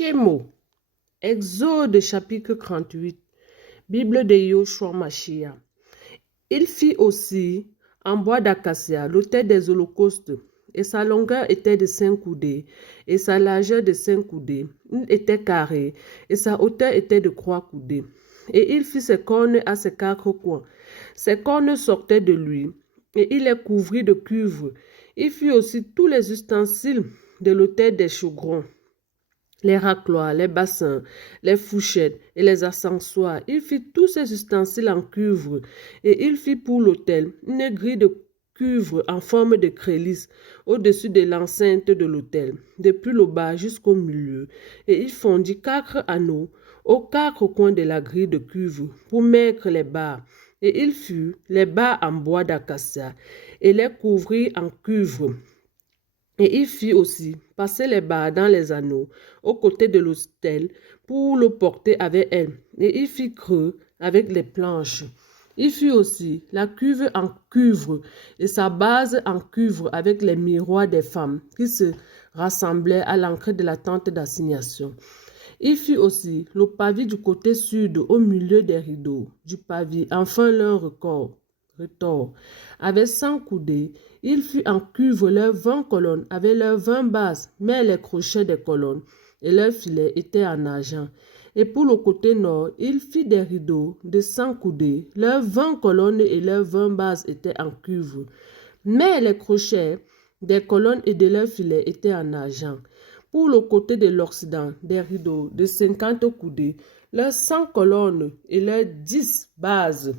Tchémo, Exode chapitre 38, Bible de Yoshua Mashiach. Il fit aussi en bois d'acacia l'autel des holocaustes, et sa longueur était de 5 coudées, et sa largeur de 5 coudées. Il était carré, et sa hauteur était de 3 coudées. Et il fit ses cornes à ses 4 coins. Ses cornes sortaient de lui, et il les couvrit de cuivre. Il fit aussi tous les ustensiles de l'autel des chevrons, les racloirs, les bassins, les fourchettes et les accessoires. Il fit tous ces ustensiles en cuivre, et il fit pour l'autel une grille de cuivre en forme de trélisse au-dessus de l'enceinte de l'autel, depuis le bas jusqu'au milieu. Et il fondit 4 anneaux aux 4 coins de la grille de cuivre pour mettre les barres. Et il fit les barres en bois d'acacia et les couvrit en cuivre. Et il fit aussi passer les barres dans les anneaux aux côtés de l'autel pour le porter avec elle. Et il fit creux avec les planches. Il fit aussi la cuve en cuivre et sa base en cuivre avec les miroirs des femmes qui se rassemblaient à l'entrée de la tente d'assignation. Il fit aussi le pavis du côté sud au milieu des rideaux du pavis, enfin leur retors. Avec 100 coudées, il fit en cuivre leurs 20 colonnes avec leurs 20 bases, mais les crochets des colonnes et leurs filets étaient en argent. Et pour le côté nord, il fit des rideaux de 100 coudées. Leurs 20 colonnes et leurs 20 bases étaient en cuivre, mais les crochets des colonnes et de leurs filets étaient en argent. Pour le côté de l'Occident, des rideaux de 50 coudées, leurs 100 colonnes et leurs 10 bases.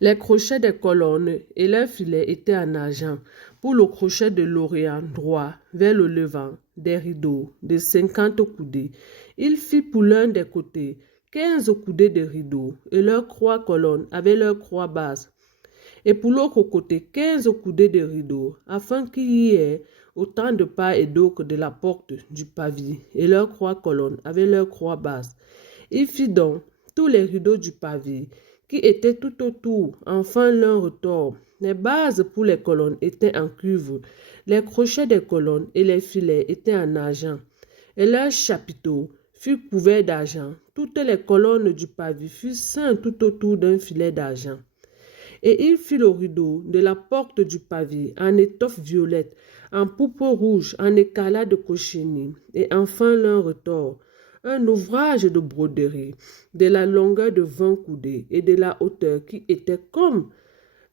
Les crochets des colonnes et leurs filets étaient en argent. Pour le crochet de l'Orient droit vers le levant, des rideaux de 50 coudées. Il fit pour l'un des côtés 15 coudées de rideaux et leurs 3 colonnes avec leurs 3 bases. Et pour l'autre côté 15 coudées de rideaux, afin qu'il y ait autant de part et d'autre de la porte du pavis et leurs 3 colonnes avec leurs 3 bases. Il fit donc tous les rideaux du pavis qui étaient tout autour, enfin l'un retors. Les bases pour les colonnes étaient en cuivre, les crochets des colonnes et les filets étaient en argent, et leurs chapiteaux furent couverts d'argent. Toutes les colonnes du pavis furent ceintes tout autour d'un filet d'argent. Et il fit le rideau de la porte du pavis en étoffe violette, en pourpre rouge, en écalat de cochenille, et enfin l'un retors. Un ouvrage de broderie, de la longueur de 20 coudées et de la hauteur qui était comme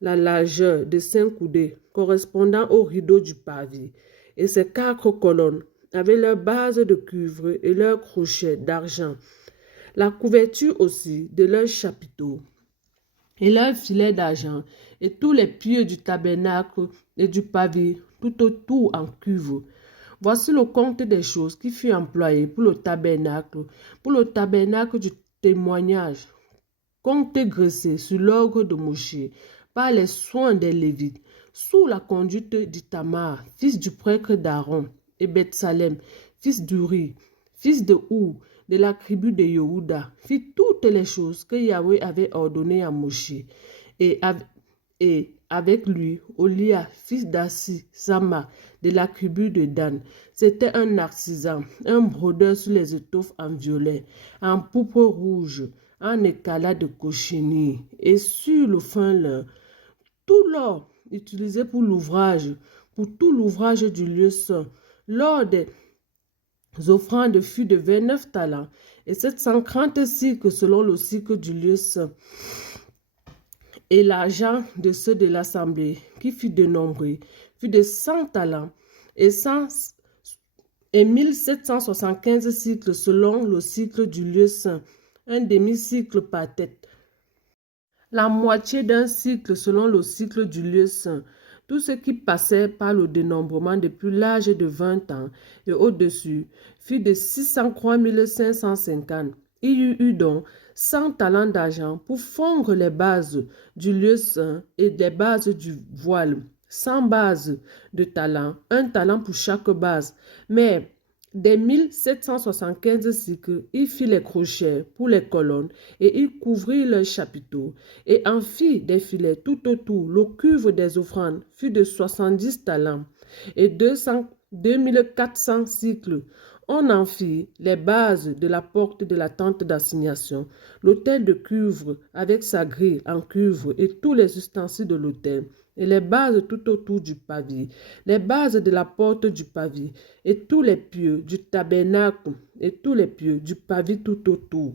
la largeur de 5 coudées, correspondant au rideau du pavis. Et ces 4 colonnes avaient leur base de cuivre et leurs crochets d'argent. La couverture aussi de leurs chapiteaux et leurs filets d'argent, et tous les pieux du tabernacle et du pavis, tout autour en cuivre. Voici le compte des choses qui furent employées pour le tabernacle du témoignage, compte graissé sur l'ordre de Moshe, par les soins des Lévites, sous la conduite d'Itamar, fils du prêtre d'Aaron, et Bethsalem, fils d'Uri, fils de Hur, de la tribu de Yehuda, fit toutes les choses que Yahweh avait ordonnées à Moshe, et avec lui, Olia, fils d'Assi, Sama, de la tribu de Dan. C'était un artisan, un brodeur sur les étoffes en violet, en pourpre rouge, en écalat de cochenille, et sur le fin lin. Tout l'or utilisé pour tout l'ouvrage du lieu saint, l'or des offrandes fut de 29 talents, et 730 cycles selon le cycle du lieu saint. Et l'argent de ceux de l'assemblée, qui fut dénombré, fut de 100 talents, et 1775 cycles selon le cycle du lieu saint, un demi-cycle par tête. La moitié d'un cycle selon le cycle du lieu saint. Tout ce qui passait par le dénombrement depuis l'âge de 20 ans et au-dessus fut de 603 550. Il y eut donc 100 talents d'argent pour fondre les bases du lieu saint et des bases du voile. 100 bases de talents, un talent pour chaque base. Mais des 1775 cycles, il fit les crochets pour les colonnes et il couvrit leurs chapiteaux et en fit des filets tout autour. Le cuivre des offrandes fut de 70 talents et 200 2400 cycles. On en fit les bases de la porte de la tente d'assignation, l'autel de cuivre avec sa grille en cuivre et tous les ustensiles de l'autel, et les bases tout autour du pavis, les bases de la porte du pavis, et tous les pieux du tabernacle, et tous les pieux du pavis tout autour.